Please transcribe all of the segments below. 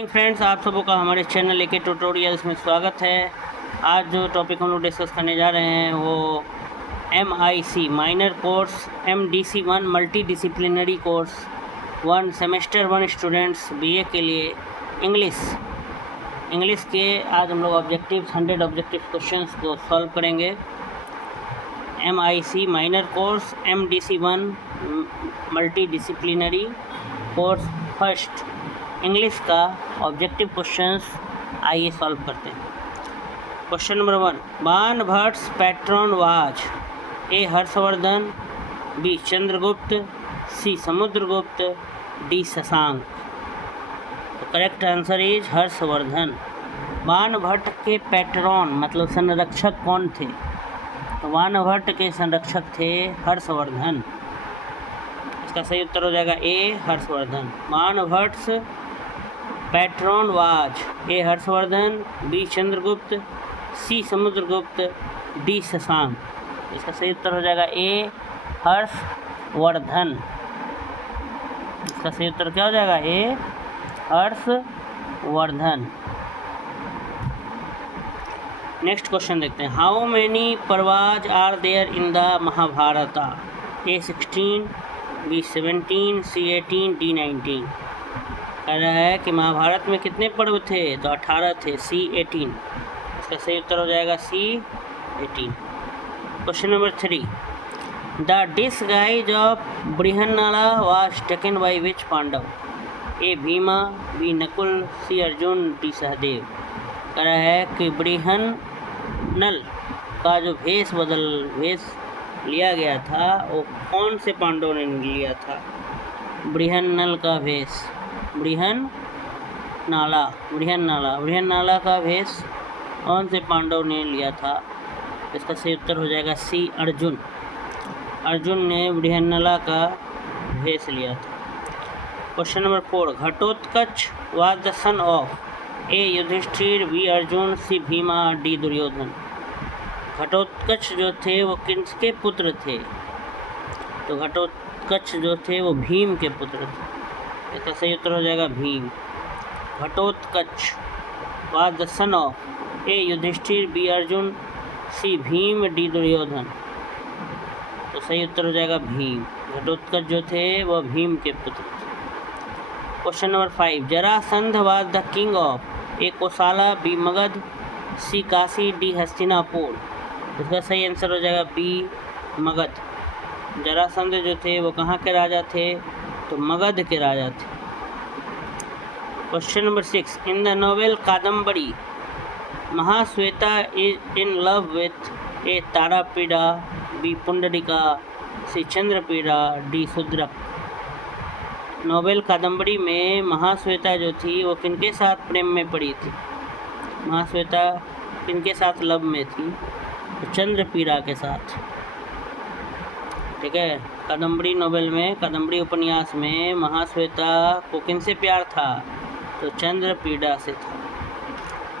Morning friends, आप सबों का हमारे चैनल लेके ट्यूटोरियल्स में स्वागत है। आज जो टॉपिक हम लोग डिस्कस करने जा रहे हैं वो MIC minor course, MDC1 multi disciplinary course 1 semester 1 students BA के लिए इंग्लिश के आज हम लोग ऑब्जेक्टिव्स 100 ऑब्जेक्टिव क्वेश्चंस को सॉल्व करेंगे। MIC minor course, MDC1 multi disciplinary course first English का ऑब्जेक्टिव क्वेश्चंस आइए सॉल्व करते हैं। Question number 1, Banabhatta's patron was A Harshavardhan, B Chandragupta, C Samudragupta, D Shashank. तो correct answer is Harshavardhan. Banabhatta के पैट्रन मतलब संरक्षक कौन थे? तो बाणभट्ट के संरक्षक थे हर्षवर्धन। इसका सही उत्तर हो जाएगा A Harshavardhan. Banabhatta's patron was A Harshavardhan, B Chandragupta, C Samudragupta, D Shashank. इसका सही उत्तर हो जाएगा ए हर्षवर्धन। इसका सही उत्तर क्या हो जाएगा? ए हर्षवर्धन। नेक्स्ट क्वेश्चन देखते हैं। How many parvas are there in the Mahabharata? A 16, B 17, C 18, D 19। कह रहा है कि महाभारत में कितने पर्व थे? तो 18 थे, सी 18। इसका सही उत्तर हो जाएगा सी 18। Question number 3, the disguise of Brihannala was taken by which Pandava? A Bhima, B Nakul, C Arjun, D Sahadev. कह रहा है कि बृहन्नल का जो भेष लिया गया था वो कौन से पांडवों ने लिया था? बृहन्नल का भेष, बृहन्नाला का भेष कौन से पांडव ने लिया था? इसका सही उत्तर हो जाएगा सी अर्जुन। अर्जुन ने बृहन्नाला का भेष लिया था। Question number 4, Ghatotkacha was the son of A Yudhishthira, B Arjun, C Bhima, D Duryodhana. Ghatotkacha जो थे वो किसके पुत्र थे? तो घटोत्कच जो थे वो भीम के पुत्र थे। इसका सही उत्तर हो जाएगा Bhim. Ghatotkacha was the son of A Yudhishthira, B Arjun, C Bhim, D Duryodhana. तो सही उत्तर हो जाएगा भीम। घटोत्कच जो थे वह भीम के पुत्र थे। Question number 5, Jarasandha was the king of A Kosala, B Magadh, C Kashi, D Hastinapur. इसका सही आंसर हो जाएगा बी मगध। जरासंध जो थे वो कहाँ के राजा थे? तो मगध के राजा थे। Question number 6, in the novel Kadambari Mahashweta is in love with A Tarapida, B Pundarika, C Chandrapida, D Shudraka. Novel Kadambari में महाश्वेता जो थी वो किनके साथ प्रेम में पड़ी थी? महाश्वेता किनके साथ लव में थी? तो चंद्रपीड़ा के साथ। ठीक है, कादम्बरी नोवेल में, कादम्बरी उपन्यास में महाश्वेता को किनसे प्यार था? तो चंद्रपीड़ा से था।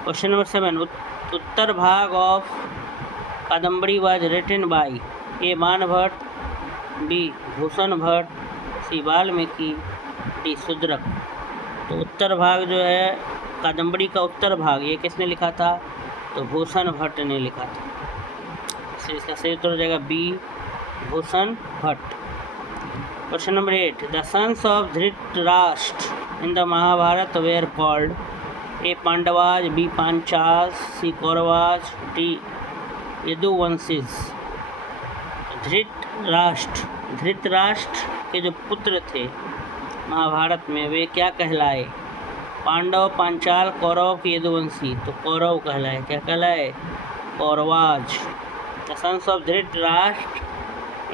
Question number 7, Uttar Bhag of Kadambari was written by A Banabhatta, B Bhushan Bhatta, C Valmiki, D Shudraka. तो उत्तर भाग जो है कादम्बरी का उत्तर भाग ये किसने लिखा था? तो भूषण भट्ट ने लिखा था। इसका सही उत्तर हो जाएगा B Bhushan Bhatt. Question number 8, the sons of Dhritarashtra in the Mahabharat were called? A Pandavas, B Panchal, C Kauravas, D Yaduvanshis. Dhritarashtra के जो पुत्र थे महाभारत में वे क्या कहलाए? पांडव, पांचाल, कौरव की यदुवंशी। तो कौरव कहलाए। क्या कहलाए? Kauravas. The sons of Dhritarashtra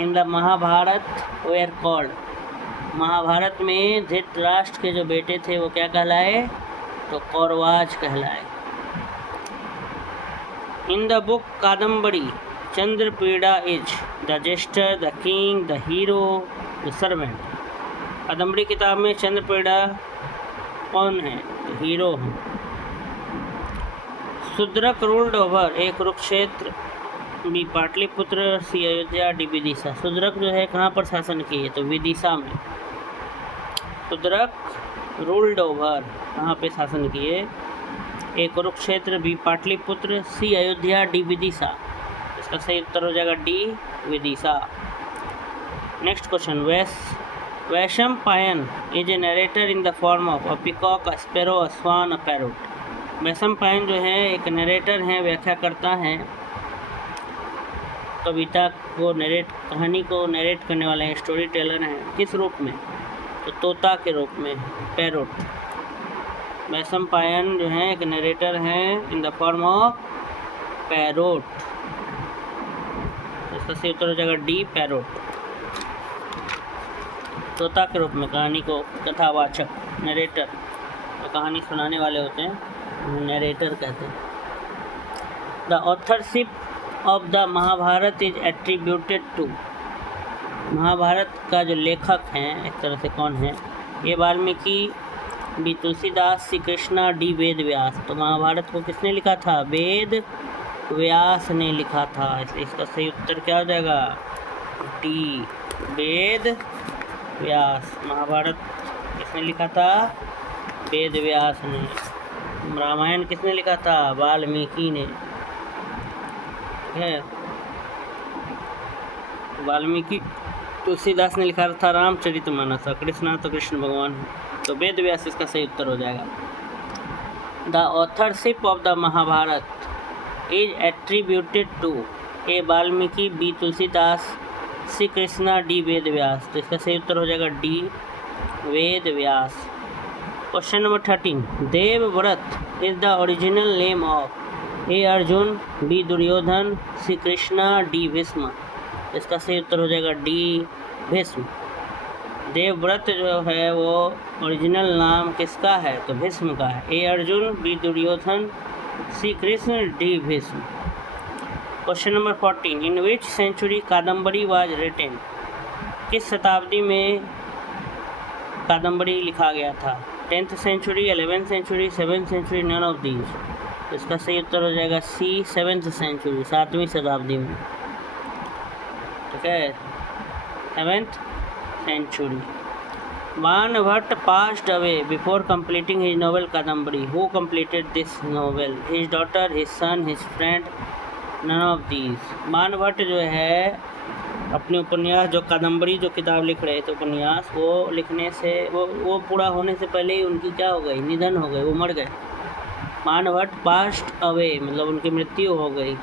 in the Mahabharat were called. Mahabharata में धृतराष्ट्र के जो बेटे थे वो क्या कहलाए? तो कौरवाज कहलाए। In the book Kadambari Chandrapida is the jester, the king, the hero, the servant. Kadambari किताब में चंद्रपीड़ा कौन है? तो हीरो है। Shudraka ruled over A Kurukshetra, B Pataliputra, C Ayodhya, D Vidisha. Shudraka जो है कहाँ पर शासन किए? तो विदिशा में। शूद्रक रूल्ड ओवर कहाँ पे शासन किए? A Kurukshetra, B Pataliputra, C Ayodhya, D Vidisha. इसका सही उत्तर हो जाएगा D Vidisha. Next question, Vaishampayan is a narrator in the form of a peacock, a sparrow, a swan, a parrot. Vaishampayan जो है एक नरेटर हैं, व्याख्या करता है, कविता को कहानी को नरेट करने वाले हैं, स्टोरी टेलर हैं। किस रूप में? तो तोता के रूप में, पैरोट। वैशंपायन जो है एक नरेटर हैं इन द फॉर्म ऑफ पैरोट। इसका सही उत्तर हो जाएगा डी पैरोट। तोता के रूप में कहानी को कथावाचक, नरेटर, तो कहानी सुनाने वाले होते हैं, नरेटर कहते हैं। The authorship of the Mahabharata is attributed to. Mahabharata का जो लेखक हैं एक तरह से कौन है? A Valmiki, B Tulsidas, C Krishna, D Ved Vyas. तो महाभारत को किसने लिखा था? वेद व्यास ने लिखा था। इसलिए इसका सही उत्तर क्या हो जाएगा? डी वेद व्यास। महाभारत किसने लिखा था? वेद व्यास ने। रामायण किसने लिखा था? वाल्मीकि ने। है वाल्मीकि, तुलसीदास ने लिखा था रामचरितमानस, कृष्णा तो कृष्ण भगवान है, तो वेद व्यास इसका सही उत्तर हो जाएगा। The authorship of the Mahabharata is attributed to A Valmiki, B Tulsidas, C Krishna, D Ved Vyas. तो इसका सही उत्तर हो जाएगा D Ved Vyas. Question number 13, Devavrata is the original name of A Arjun, B Duryodhan, C Krishna, D Bhishma. इसका सही उत्तर हो जाएगा डी भीष्म। देवव्रत जो है वो ओरिजिनल नाम किसका है? तो भीष्म का है। A Arjun, B Duryodhan, C Krishna, D Bhishma. Question number 14, in which century Kadambari was written. किस शताब्दी में कादम्बरी लिखा गया था? 10th century, 11th century, 7th century, none of these. इसका सही उत्तर हो जाएगा सी 7th सेंचुरी, 7वीं शताब्दी में। ठीक है, 7th century. Banabhatta passed away before completing his novel Kadambari. Who completed this novel? His daughter, his son, his friend, none of these. Banabhatta जो है अपने उपन्यास जो कादम्बरी जो किताब लिख रहे थे उपन्यास, वो लिखने से वो पूरा होने से पहले ही उनकी क्या हो गई? निधन हो गई, वो मर गए। बाणभट्ट passed away मतलब उनकी मृत्यु हो गई।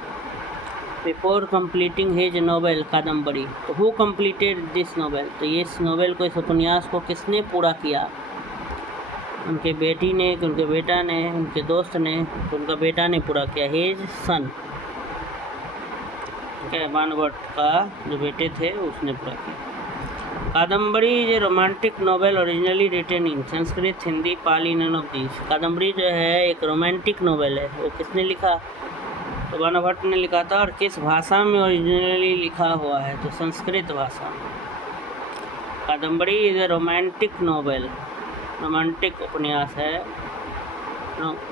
Before completing his novel Kadambari. तो हु कंप्लीटेड दिस नोवेल? तो ये इस नोवेल को, इस उपन्यास को किसने पूरा किया? उनके बेटी ने, कि उनके बेटा ने, उनके दोस्त ने, तो उनका बेटा ने पूरा किया, हिज सन। ठीक है, बाणभट्ट का जो बेटे थे उसने पूरा किया। Kadambari is a romantic novel originally written in Sanskrit, Hindi, Pali, none of these. Kadambari जो है एक रोमांटिक नॉवेल है, वो किसने लिखा? तो बाणभट्ट ने लिखा था। और किस भाषा में ओरिजिनली लिखा हुआ है? तो संस्कृत भाषा में। Kadambari is a romantic novel, romantic उपन्यास है।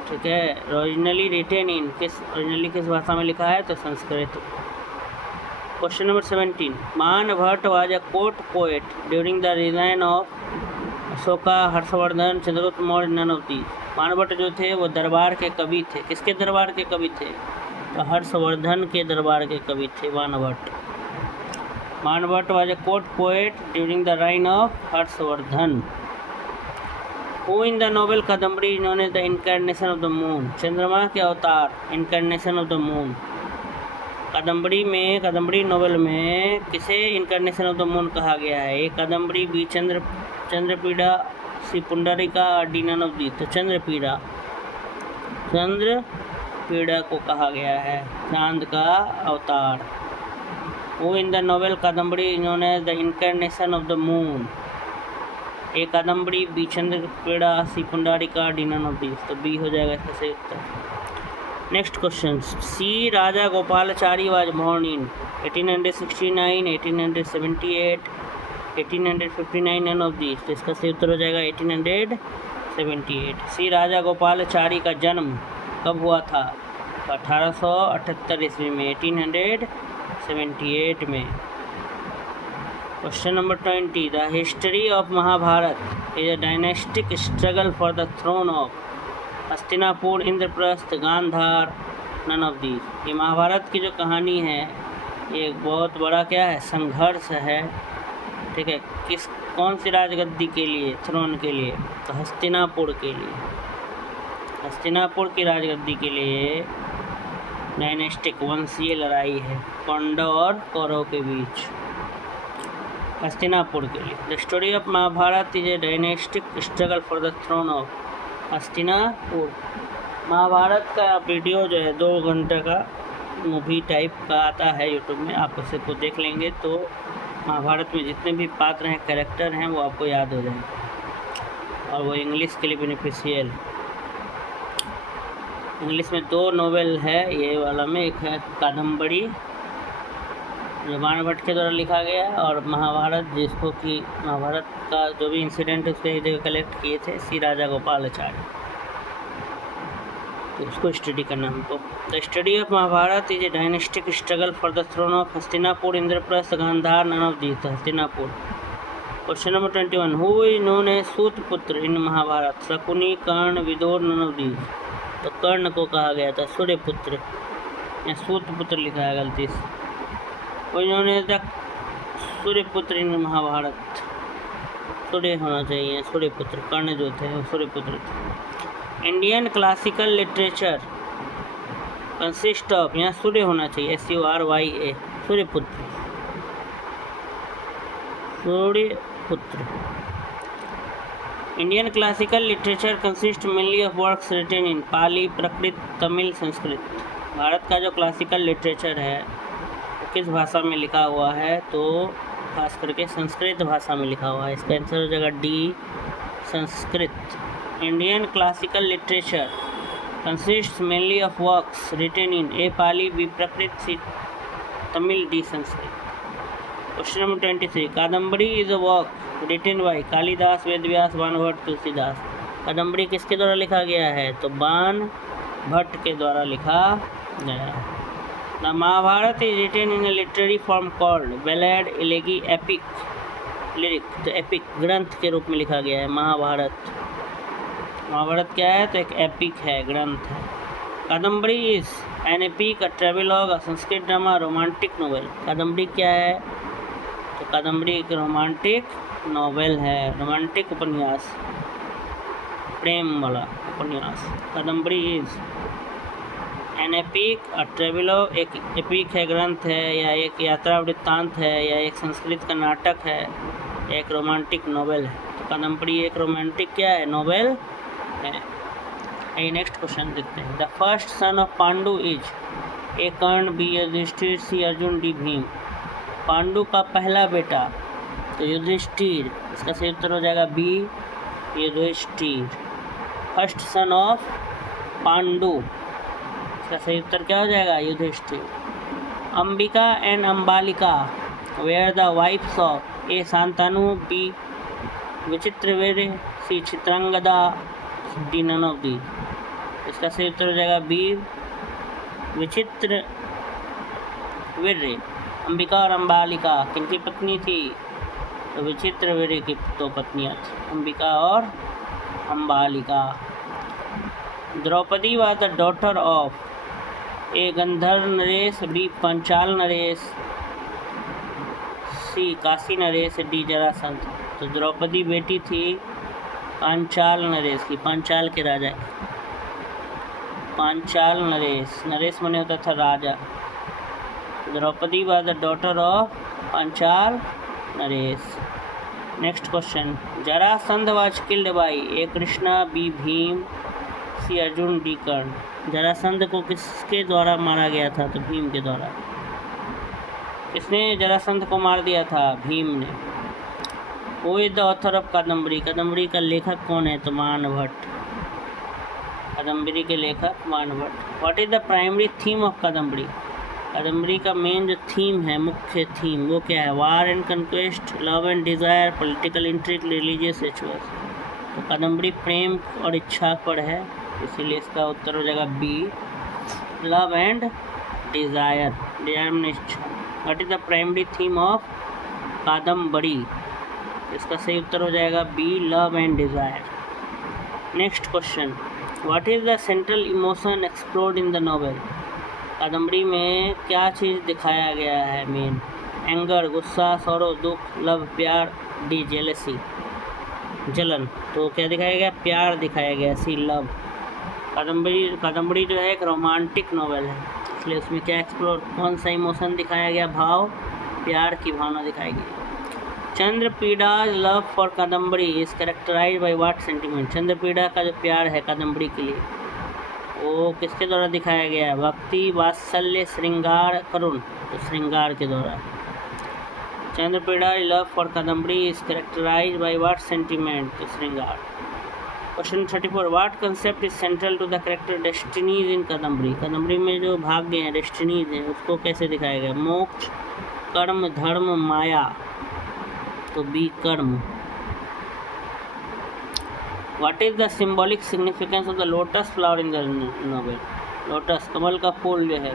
ठीक है, ओरिजिनली रिटन इन ओरिजिनली किस भाषा में लिखा है? तो Sanskrit. Question number 17, Banabhatta was a court poet during the reign of Ashoka, Harshavardhan, Chandragupta Maurya, none of these. Banabhatta जो थे वो दरबार के कवि थे। किसके दरबार के कवि थे? तो हर्षवर्धन के दरबार के कवि थे Banabhatta. Banabhatta was a court poet during the reign of Harshavardhan. Who in the novel Kadambari is known as the incarnation of the moon. चंद्रमा के अवतार, incarnation of the moon. Kadambari novel में किसे इनकार्नेशन ऑफ द मून कहा गया है? A Kadambari, B Chandrapida, C Pundarika, D none of these. तो चंद्रपीड़ा को कहा गया है, चांद का अवतार। Who in the novel Kadambari is known as the incarnation of the moon. A Kadambari, B Chandrapida, C Pundarika, D none of these. तो बी हो जाएगा इसका सही उत्तर। Next question, C Rajagopalachari was born in 1869, 1878, 1859, none of these. तो इसका सही उत्तर हो जाएगा 1878। सी राजा गोपालाचारी का जन्म कब हुआ था? 1878 ईस्वी में, 1878 में। Question number 20. The history of Mahabharata is a dynastic struggle for the throne of Hastinapur, Indraprastha, Gandhar, none of these. ये महाभारत की जो कहानी है ये एक बहुत बड़ा क्या है, संघर्ष है। ठीक है, कौन सी राजगद्दी के लिए, थ्रोन के लिए? तो हस्तिनापुर के लिए, हस्तिनापुर की राजगद्दी के लिए डायनेस्टिक वंशीय लड़ाई है पांडव और कौरव के बीच, हस्तिनापुर के लिए। The story of Mahabharata is a dynastic struggle for the throne of Hastinapur. Mahabharata का वीडियो जो है 2 घंटे का मूवी टाइप का आता है यूट्यूब में, आप उसे को देख लेंगे तो महाभारत में जितने भी पात्र हैं, कैरेक्टर हैं, वो आपको याद हो जाएंगे और वो इंग्लिश के लिए बेनिफिशियल। इंग्लिश में 2 नोवेल है ये वाला में, एक है कादम्बरी जो बाणभट्ट के द्वारा लिखा गया है, और महाभारत जिसको कि महाभारत का जो भी इंसिडेंट उसके जगह कलेक्ट किए थे श्री राजा गोपालाचार्य, तो उसको स्टडी करना हमको। The study of Mahabharata is a dynastic struggle for the throne of Hastinapur, Indraprastha, Gandhar, none of these. Hastinapur. Question number 21. Who is known as Sutaputra in Mahabharata? Shakuni, Karna, Vidur, none of these. तो कर्ण को कहा गया था सूर्यपुत्र, या सूतपुत्र लिखा है गलती से। उन्होंने तक सूर्यपुत्र इन महाभारत, सूर्य होना चाहिए, सूर्यपुत्र। कर्ण जो थे वो सूर्यपुत्र थे। Indian classical literature consist of, यहाँ सूर्य होना चाहिए, SURYA, Suryaputra, Suryaputra. Indian classical literature consist mainly of works written in Pali, Prakrit, Tamil, Sanskrit. Bharat का जो क्लासिकल लिटरेचर है किस भाषा में लिखा हुआ है? तो खास करके संस्कृत भाषा में लिखा हुआ है। इसका आंसर हो जाएगा D, Sanskrit. Indian classical literature consist mainly of works written in A Pali, B Prakrit, C Tamil, D Sanskrit. Question number 23. Kadambari is a work written by Kalidas, Vedvyas, Banabhatta, Tulsidas. Kadambari किसके द्वारा लिखा गया है? तो बाणभट्ट के द्वारा लिखा गया। The Mahabharata is written in a literary form called ballad, elegy, epic, lyric. तो एपिक ग्रंथ के रूप में लिखा गया है महाभारत। महाभारत क्या है? तो एक एपिक है, ग्रंथ है। Kadambari is an epic, a travelogue, a Sanskrit drama, romantic novel. Kadambari क्या है? तो कादम्बरी एक रोमांटिक नोवेल है, रोमांटिक उपन्यास, प्रेम वाला उपन्यास। Kadambari is an epic, a travelogue, एक एपिक है, ग्रंथ है, या एक यात्रा वृत्तांत है, या एक संस्कृत का नाटक है, या एक रोमांटिक नोवेल है। तो कादम्बरी एक रोमांटिक क्या है? नोवेल है। नेक्स्ट क्वेश्चन देखते हैं। The first son of Pandu is A Karna, B Yudhishthira, C Arjun, D Bhim. Pandu का पहला बेटा तो युधिष्ठिर, इसका सही उत्तर हो जाएगा B, Yudhishthira. First son of Pandu, इसका सही उत्तर क्या हो जाएगा? Yudhishthira. Ambika and Ambalika were the wives of A Shantanu, B Vichitravirya, C Chitrangada, D none of the. इसका सही उत्तर हो जाएगा बी, विचित्रवीर्य। अंबिका और अंबालिका किनकी पत्नी थी? तो विचित्रवीर्य की 2 पत्नियाँ थी, अंबिका और Ambalika. Draupadi was the daughter of A Gandharva naresh, B Panchal naresh, C Kashi naresh, D Jarasandh. तो द्रौपदी बेटी थी पांचाल नरेश की, पांचाल के राजा की। पांचाल नरेश, नरेश माने होता था राजा। Draupadi was the daughter of Panchal naresh. Next question. Jarasandh was killed by A Krishna, B Bhim, C Arjun, D Karna. Jarasandh को किसके द्वारा मारा गया था? तो भीम के द्वारा। किसने जरासंध को मार दिया था? भीम ने। वो is the author of Kadambari. Kadambari का लेखक कौन है? तो बाणभट्ट। कादम्बरी के लेखक Banabhatta. What is the primary theme of Kadambari? Kadambari का मेन जो थीम है, मुख्य थीम, वो क्या है? War and conquest, love and desire, political intrigue, religious rituals. तो कादम्बरी प्रेम और इच्छा पर है, इसीलिए इसका उत्तर हो जाएगा B, love and desire. Desire में इच्छा। What is the primary theme of Kadambari. इसका सही उत्तर हो जाएगा B, love and desire. Next question, what is the central emotion explored in the novel? Kadambari में क्या चीज़ दिखाया गया है मेन? एंगर, गुस्सा, सौरो, दुख, लव प्यार, डी जेलसी जलन। तो क्या दिखाया गया? प्यार दिखाया गया, सी लव। कादम्बरी जो है एक रोमांटिक नॉवेल है, इसलिए उसमें क्या एक्सप्लोर, कौन सा इमोशन दिखाया गया? भाव, प्यार की भावना दिखाई गई। Chandrapida's love for Kadambari is characterized by what sentiment? Chandrapida का जो प्यार है कादम्बरी के लिए वो किसके द्वारा दिखाया गया है? भक्ति, वात्सल्य, श्रृंगार, करुण। तो श्रृंगार के द्वारा। Chandrapida's love for Kadambari is characterized by what sentiment? तो श्रृंगार। Question 34, what concept is central to the character destinies in Kadambari? Kadambari में जो भाग्य हैं, डेस्टिनीज हैं, उसको कैसे दिखाया गया? मोक्ष, कर्म, धर्म, माया। तो बी कर्म। What is the symbolic significance of the lotus flower in the novel? Lotus कमल का फूल जो है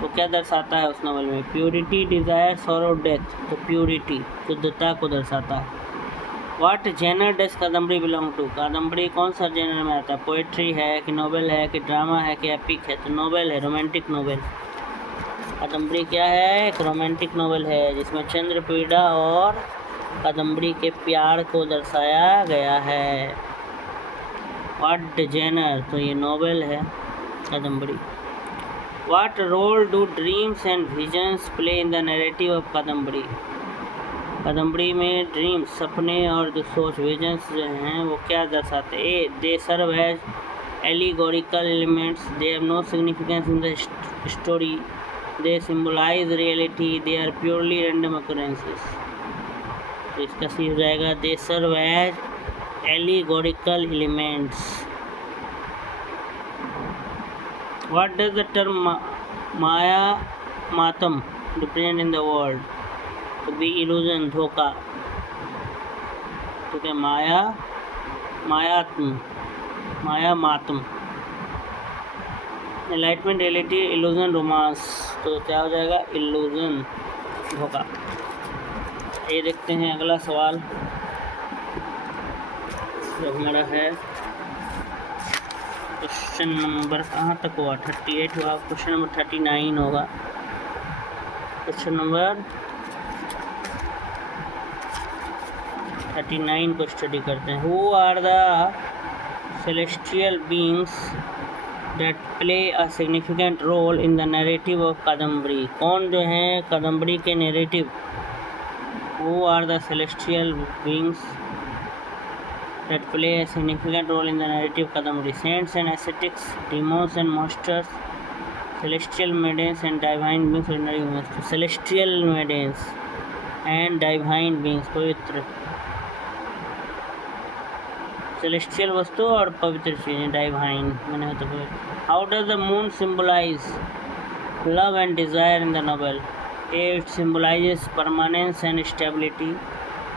वो क्या दर्शाता है उस नॉवेल में? Purity, desire, sorrow, death. तो प्योरिटी, शुद्धता को दर्शाता है। What genre does Kadambari belong to? Kadambari कौन सा जेनर में आता है? पोएट्री है कि नॉवेल है कि ड्रामा है कि एपिक है? तो नॉवेल है, रोमांटिक नॉवेल। कादम्बरी क्या है? एक रोमांटिक नॉवेल है जिसमें चंद्रपीड़ा और कादम्बरी के प्यार को दर्शाया गया है। What genre? तो ये नॉवेल है Kadambari. What role do dreams and visions play in the narrative of Kadambari? Kadambari में ड्रीम्स, सपने और जो सोच, विजन्स जो हैं वो क्या दर्शाते हैं? A, they serve as allegorical elements, they have no significance in the story, they symbolize reality, they are purely random occurrences. तो इसका सी हो जाएगा they serve as allegorical elements. What does the term maya मातम represent in the world? तो B illusion, धोखा। तो क्या माया, मायात्म, माया मातम। Enlightenment, reality, illusion, romance. तो क्या हो जाएगा? इल्यूजन, धोखा। ये देखते हैं अगला सवाल जो हमारा है क्वेश्चन नंबर कहाँ तक हुआ? 38 हुआ। क्वेश्चन नंबर 39 होगा। क्वेश्चन नंबर 39 को स्टडी करते हैं। Who are the celestial beings that play a significant role in the narrative of Kadambari? कौन जो है कादम्बरी के narrative? Who are the celestial beings that play a significant role in the narrative Kadambari? Saints and ascetics, demons and monsters, celestial maidens and divine beings, ordinary humans. तो celestial maidens and divine beings, पवित्र, celestial वस्तु और पवित्र चीज़ें, divine मैंने तो पवित्र। How does the moon symbolize love and desire in the novel? A, it symbolizes permanence and stability.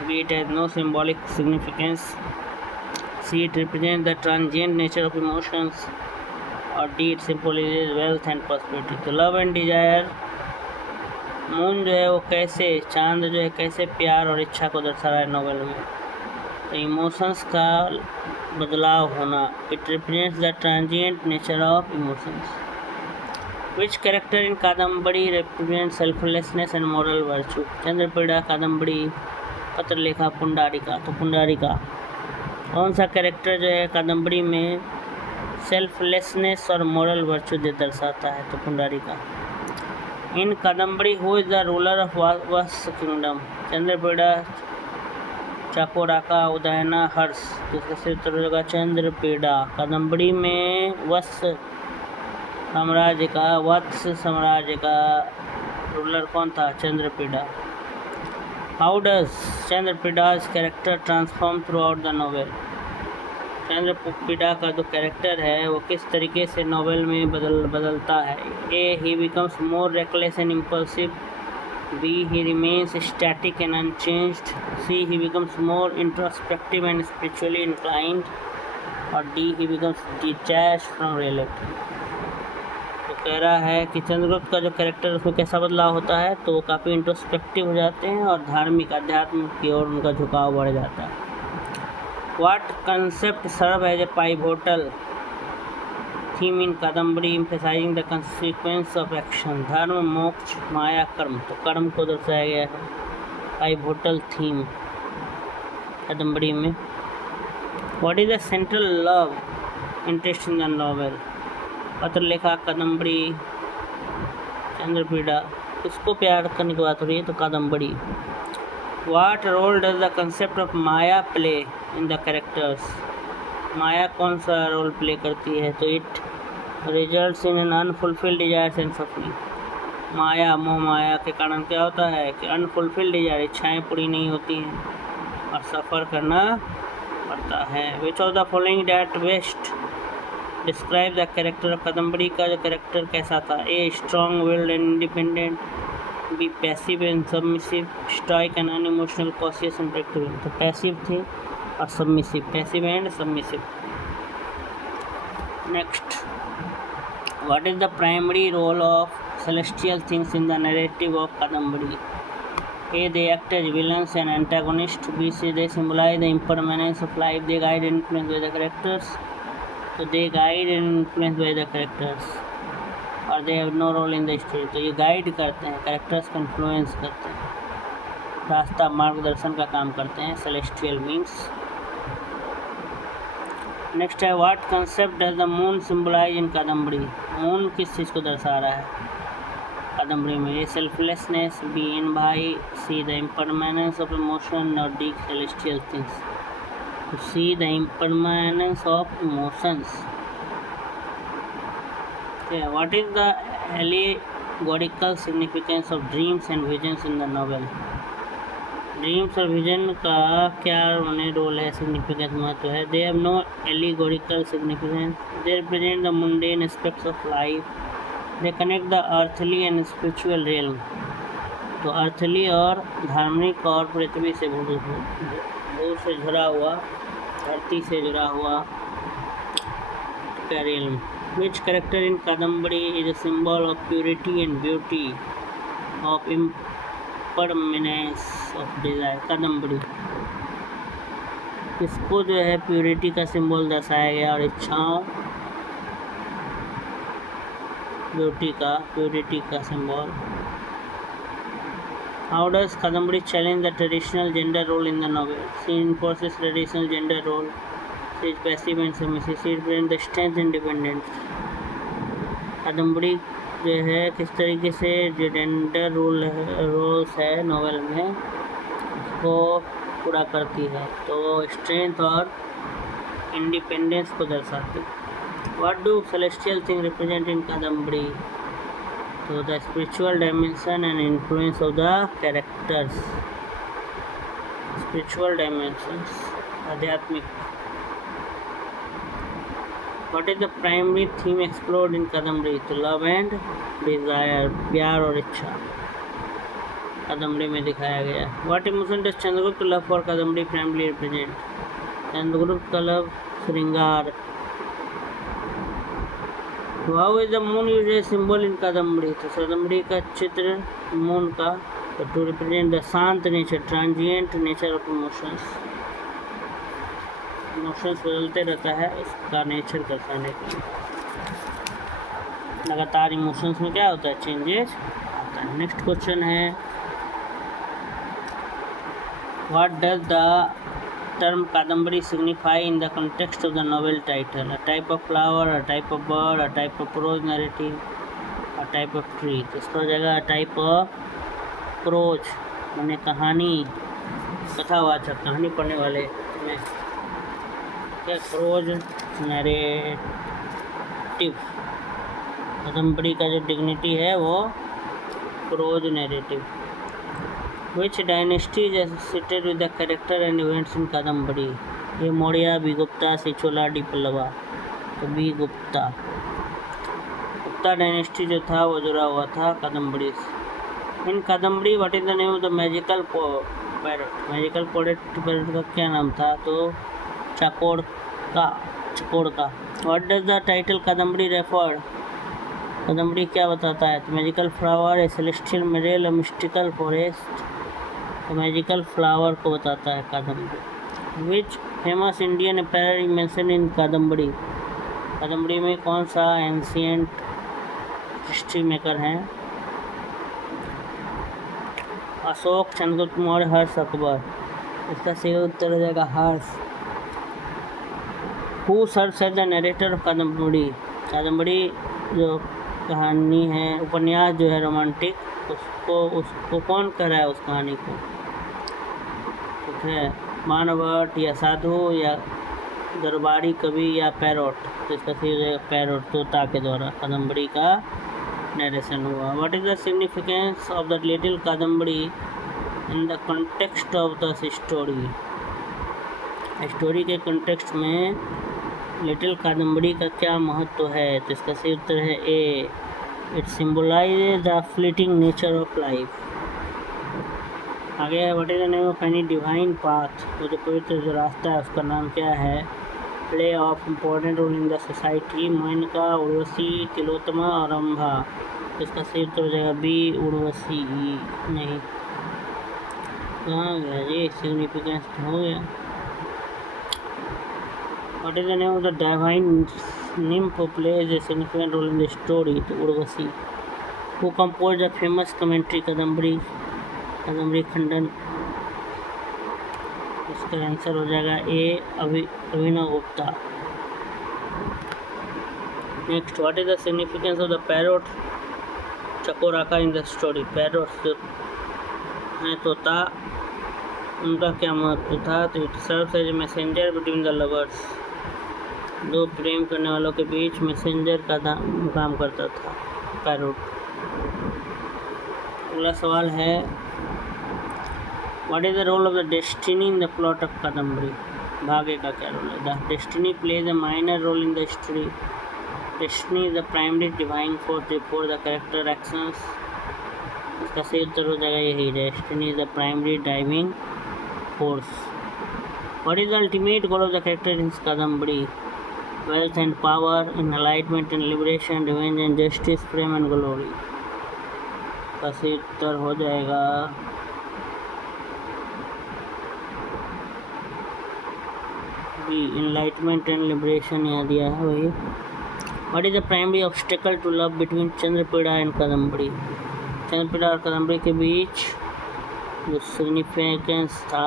B, it has no symbolic significance. C, it represents the transient nature of emotions. और D, it symbolizes wealth and prosperity. तो love and desire, moon जो है वो कैसे, चांद जो है कैसे प्यार और इच्छा को दर्शा रहा है नॉवेल में? तो इमोशंस का बदलाव होना। It represents the transient nature of emotions. Which character in Kadambari represents selflessness and moral virtue? Chandrapida, Kadambari, Patralekha, Pundarika. तो पुंडारिका कौन सा कैरेक्टर जो है कादम्बरी में सेल्फलेसनेस और मोरल वर्चू दर्शाता है? तो Pundarika. In Kadambari who is the ruler of Vatsa kingdom? Chandrapida, Chakoraka, Udayana, Harsha. जिसका सिर उत्तर होगा चंद्रपीड़ा। कादम्बरी में वत्स साम्राज्य का, वत्स साम्राज्य का रूलर कौन था? Chandrapida. How does Chandrapida's character transform throughout the novel? Chandrapida का जो कैरेक्टर है वो किस तरीके से नॉवेल में बदलता है? A, he becomes more reckless and impulsive. B, he remains static and unchanged. C, he becomes more introspective and spiritually inclined. और D, he becomes detached from reality. कह रहा है कि चंद्रगुप्त का जो कैरेक्टर उसमें कैसा बदलाव होता है, तो वो काफ़ी इंट्रोस्पेक्टिव हो जाते हैं और धार्मिक अध्यात्म की ओर उनका झुकाव बढ़ जाता है। What concept serve as a pivotal theme in Kadambari emphasizing the consequence of action. Dharma, moksha, माया, कर्म, तो कर्म को दर्शाया गया है पाइवोटल थीम कादम्बरी में। What is the central love interest in the novel. पत्र लेखा कादम्बरी चंद्रपीड़ा, किसको प्यार करने की बात हो रही है, तो Kadambari. What role does the concept of maya play in the characters. माया कौन सा रोल प्ले करती है, तो it results in an unfulfilled desires and suffering. माया, मोह माया के कारण क्या होता है कि अनफुलफिल्ड डिजायर, इच्छाएं पूरी नहीं होती हैं और सफ़र करना पड़ता है। Which of the following that best describe the character of Kadambari का जो कैरेक्टर कैसा था। A strong willed and independent, B passive and submissive, stoic and unemotional, cautious and predictable. तो पैसिव थे और submissive, passive and submissive. Next, what is the primary role of celestial things in the narrative of Kadambari? A. They act as villains and antagonists. B. They symbolize the impermanence of life. They guide and influence by the characters. So they guide and influence by the characters, और they have no role in the story. तो ये guide करते हैं, characters को influence करते हैं, रास्ता मार्गदर्शन का काम करते हैं। Celestial means. नेक्स्ट है, what concept does the moon symbolize in Kadambari. Moon किस चीज़ को दर्शा रहा है कादम्बरी में। A selflessness, B envy, C the impermanence of emotion, और D celestial things. to see the impermanence of emotions. Okay, what is the allegorical significance of dreams and visions in the novel? Dreams और vision का क्या उन्हें role है, significance महत्व है। They have no allegorical significance, they represent the mundane aspects of life, they connect the earthly and spiritual realm. तो earthly और धार्मिक और पृथ्वी से भू से जुड़ा हुआ, धरती से जुड़ा हुआ realm. Which character in Kadambari is a symbol of purity and beauty of impermanence of desire. Kadambari इसको जो है प्योरिटी का सिंबल दर्शाया गया और इच्छाओं, प्योरिटी का symbol. How does Kadambari challenge the traditional gender role in the novel? She enforces traditional gender role, she is passive and submissive, she represent the strength and independence. Kadambari जो है किस तरीके से जो जेंडर रोल्स है नॉवेल में उसको पूरा करती है, तो स्ट्रेंथ और इंडिपेंडेंस को दर्शाती है। What do celestial thing represent in Kadambari? तो the spiritual dimension and influence of the characters. Spiritual dimensions, आध्यात्मिक। What is the primary theme explored in Kadambari? तो लव एंड डिजायर, प्यार और इच्छा कादम्बरी में दिखाया गया। What emotion does Chandragupta love for Kadambari primary represent? Chandragupta का लव श्रृंगार। How is the moon used as symbol in Kadambari? तो कादम्बरी का चित्र मून का, तो टू रिप्रेजेंट द शांत nature, transient nature of emotions. Emotions बदलते रहता है, उसका नेचर दर्शाने के लिए। लगातार इमोशंस में क्या होता है, चेंजेस आता है। नेक्स्ट क्वेश्चन है, what does the term Kadambari signify in the context of the novel title? A type of flower, a type of bird, a type of prose narrative, a type of tree. तो इसका जगह type of pros माने कहानी, कथावाचक, कहानी पढ़ने वाले में क्या, प्रोज नैरेटिव। कादम्बरी का जो डिग्निटी है वो prose narrative. Which dynasty is associated with the character and events in Kadambari? A Maurya, B Gupta, C Chola, D Pallava. तो बी गुप्ता। गुप्ता डायनेस्टी जो था वो जुड़ा हुआ था कादम्बरी से। In Kadambari what is the name of the magical parrot? Magical parrot का क्या नाम था? तो चकोड़ का। What does the title Kadambari refer? Kadambari क्या बताता है? तो magical flower, a celestial miracle, a mystical forest. तो मैजिकल फ्लावर को बताता है Kadambari. Which famous Indian empire mention in Kadambari? Kadambari में कौन सा एंशियंट हिस्ट्री मेकर हैं? अशोक, चंद्रगुप्त मौर्य, हर्ष, अकबर। इसका सही उत्तर हो जाएगा Harsha. Who serves as the narrator of Kadambari? Kadambari जो कहानी है, उपन्यास जो है रोमांटिक, उसको कौन कर रहा है उस कहानी को? कुछ है मानवट या साधु या दरबारी कवि या पैरोट? तो इसका सही हो जाएगा पैरोट, तोता के द्वारा कादम्बरी का नरेशन हुआ। What is the significance of the little Kadambari in the context of the story? Story के कॉन्टेक्स्ट में लिटिल कादम्बरी का क्या महत्व है? तो इसका सही उत्तर है A, it symbolize the fleeting nature of life. आगे है what is the name of any divine path? वो जो पवित्र जो रास्ता है उसका नाम क्या है? Play of important role in the society, Menaka, Urvashi, Tilottama और रंभा। इसका सही उत्तर हो जाएगा बी, उर्वशी। नहीं, कहाँ गया ये सिग्निफिकेंस? हो गया। What is the name of the divine nymph who plays a significant role in the story? तो Urvashi. Who composed the famous commentary Kadambari खंडन? इसका आंसर हो जाएगा A, Abhinav Gupta. Next, what is the significance of the parrot Chakoraka in the story? Parrot जो है तोता, उनका क्या महत्व था? तो it serves as a messenger between the lovers. दो प्रेम करने वालों के बीच मैसेंजर का काम करता था पैरोट। अगला सवाल है what is the role of the destiny in the plot of Kadambari? भाग्य का क्या रोल है? The destiny plays a minor role in the story. Destiny is the primary divine force before the character actions. इसका सही उत्तर हो जाएगा यही, destiny is the primary driving force. What is the ultimate goal of the character in Kadambari? Wealth and power, enlightenment and liberation, revenge and justice, fame and glory। का सही उत्तर हो जाएगा बी, enlightenment and liberation। यहाँ दिया है वही। What is the primary obstacle to love between चंद्रपीड़ा and Kadambari? चंद्रपीड़ा और कादम्बरी के बीच जो सिग्निफिकेंस था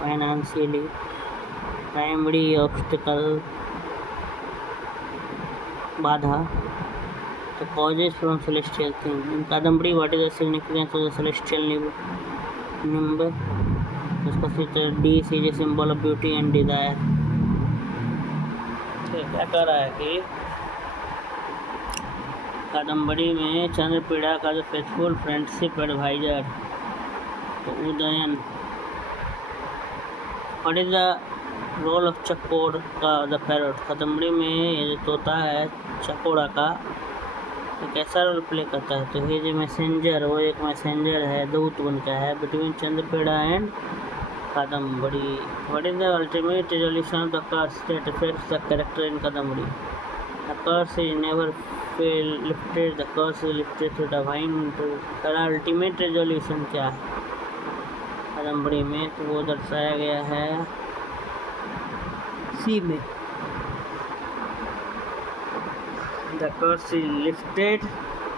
फाइनेंशियली, प्राइमरी ऑब्स्टिकल बाधा, तो causes from celestial thing in Kadambari. What is the significance of the celestial nymph? उसका सूत्र डी, सी जे symbol of beauty and desire. क्या कह रहा है कि कादम्बरी में चंद्रपीड़ा का जो फेथफुल फ्रेंडशिप एडवाइजर तो Udayan. What is the role of Chakor का द पैरोट? कादम्बरी में ये जो तोता है चकोरा का तो कैसा रोल प्ले करता है? तो ये जो मैसेंजर, वो एक मैसेंजर है, दूत बन का है between Chandrapida and Kadambari. What is the ultimate resolution of the curse that affects the character in Kadambari? The curse is never lifted, the curse is lifted to divine. तो अल्टीमेट रेजोल्यूशन क्या है कादम्बरी में? तो वो दर्शाया गया है सी में, the curse is lifted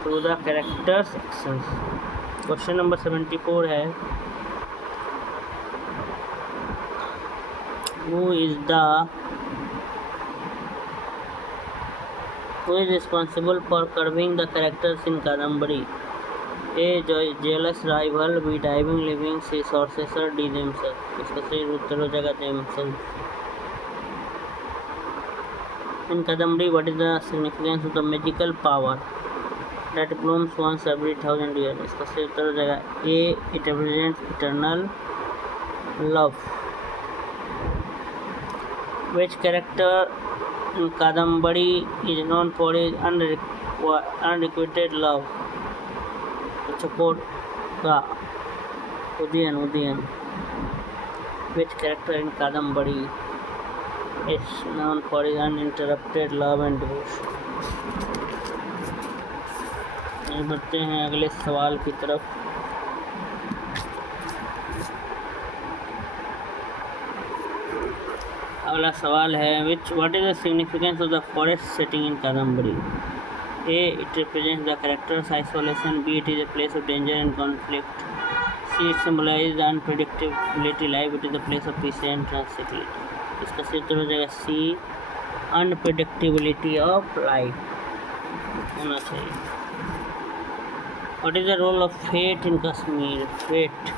through the character's actions। Question number 74 है who is responsible for curbing the characters in Kadambari? A, jealous rival, B, diving living, C, sorcerer, D, themselves। इसका सही उत्तर हो जाएगा themselves। In Kadambari, what is the significance of the magical power that blooms once every 1000 years? इसका सही उत्तर हो जाएगा A, it represents eternal love। Which character in Kadambari is known for his unrequited love? Chakor का Udayan. Which character in Kadambari is known for his uninterrupted love and devotion? बढ़ते हैं अगले सवाल की तरफ। अगला सवाल है what is the significance of the forest setting in Kadambari? A. It represents the character's isolation. B. It is a place of danger and conflict. C. It symbolizes the unpredictability life. It is a place of peace and tranquility. इसका सही उत्तर हो जाएगा C. Unpredictability of life होना चाहिए। What is the role of fate in Kashmir? Fate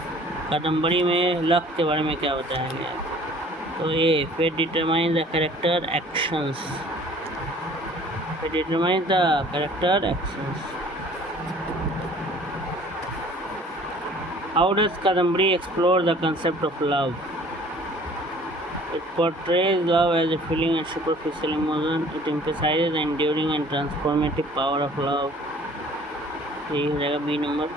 Kadambari में luck के बारे में क्या बताया गया है? तो A. Fate determines the character actions. It determines the character actions. How does Kadambari explore the concept of love? It portrays love as a feeling and superficial emotion. It emphasizes the enduring and transformative power of love. यही हो जाएगा B number.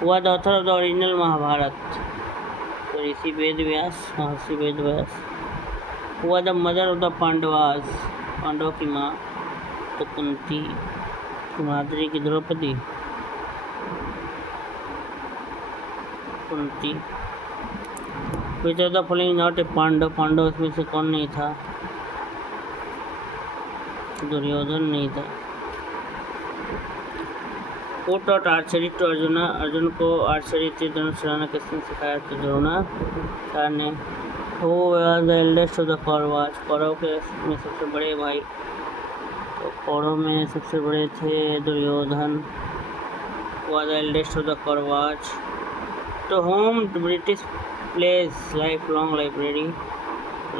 Who was the author of the original Mahabharata? तो ऋषि वेदव्यास, महर्षि Vedvyas. Who was the mother of the Pandavas? पांडवों की माँ तो कुंती। माद्री की Draupadi, Kunti. Which of the following not a Pandava? Pandava इसमें से कौन नहीं था? दुर्योधन नहीं था। Who taught archery to arjuna? Arjun को आर्चरी तीर धनुष चलाना किसने सिखाया? तो द्रोणाचार्य ने। Who was the eldest of the Kauravas? Kaurava के में सबसे बड़े भाई, तो कौरव में सबसे बड़े थे Duryodhan. Who was the eldest of the Kauravas? To whom British plays lifelong library?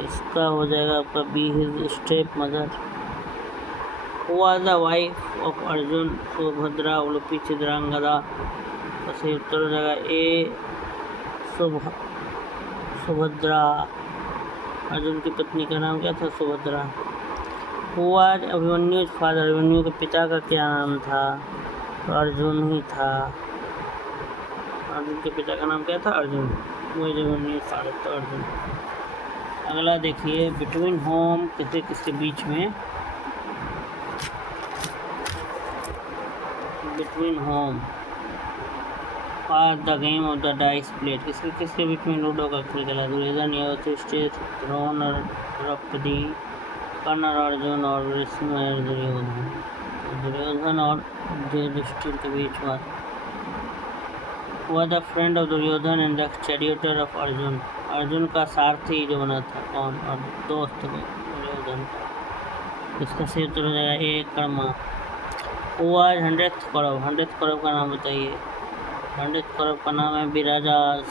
इसका हो जाएगा आपका B. His stepmother. Who was the wife of Arjun? Subhadra, Ulupi Chitrangada. तो सही उत्तर हो जाएगा A. सुभद्रा। अर्जुन की पत्नी का नाम क्या था? Subhadra. Who was Abhimanyu father? Abhimanyu के पिता का क्या नाम था? तो अर्जुन ही था। अर्जुन के पिता का नाम क्या था? अर्जुन। वो अभिमन्यु फादर तो अर्जुन। अगला देखिए बिटवीन होम किसके किसके बीच में? Between home the game of the dice plate किसके किसके बीच में लूडो का खेल खेला? दुर्योधन, युधिष्ठिर, द्रोण और द्रौपदी, कर्ण और अर्जुन और भीष्म और दुर्योधन। दुर्योधन और युधिष्ठिर के बीच में। Who the friend of Duryodhan and the charioteer of Arjun? Arjun का सारथी जो बना था कौन? और दोस्त दुर्योधन का। इसका सही उत्तर हो जाएगा A. कर्मा। वो आज 100th कौरव? 100th कौरव का नाम बताइए। 100th कौरव का नाम है विराजास।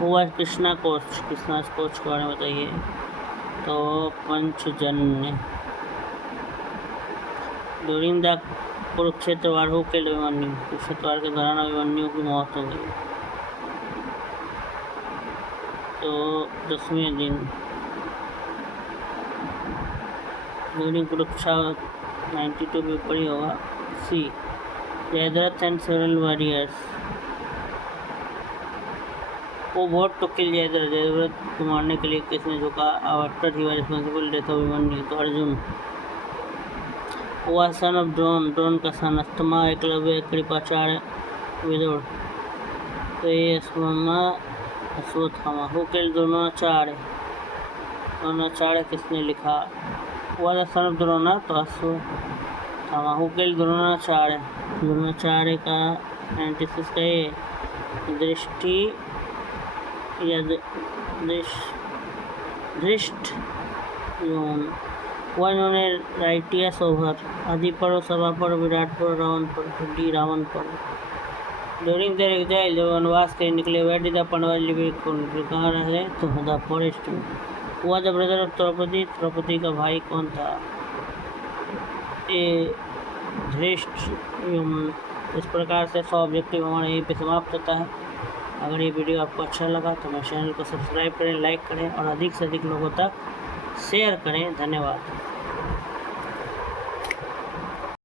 वो आज कृष्णा कोच? कृष्णा कोच के बारे में बताइए। तो Panchajanya. During the Kurukshetra war who killed Abhimanyu? Kurukshetra war के दौरान अभिमन्यु की मौत हो गई। तो 10वें दिन। ड्यूरिंग कुरुक्षेत्र 92 के ऊपर ही होगा। C. Jayadrath and several warriors. Who vowed to kill Jayadrath? Jayadrath को मारने के लिए किसने झुका? After he was responsible death of Abhimanyu? तो Arjun. Who son of Drona? Drona का सन। अस्थमा, एकलव्य, कृपाचार्य, विदुर। तो ये अश्वत्थामा। Who killed Dronacharya? द्रोणाचार्य किसने लिखा? वो सन ऑफ द्रोणा तो अश्वत्थामा। Who killed Dronacharya? द्रोणाचार्य का एंटीसिस का ये दृष्टि या धृष्ट वह इन्होंने राइटियस ओवर आदि पर, सभा पर, विराट पर, रावण पर, डी रावण पर। ड्यूरिंग देयर एग्जाइल जब वनवास के निकले where did the Pandava live? कहाँ रहे? तो द फॉरेस्ट में। हुआ the brother of Draupadi? Draupadi का भाई कौन था? ए धृष्ट। इस प्रकार से 100 ऑब्जेक्टिव हमारे यहीं पे समाप्त होता है। अगर ये वीडियो आपको अच्छा लगा तो मेरे चैनल को सब्सक्राइब करें, लाइक करें और अधिक से अधिक लोगों तक शेयर करें। धन्यवाद।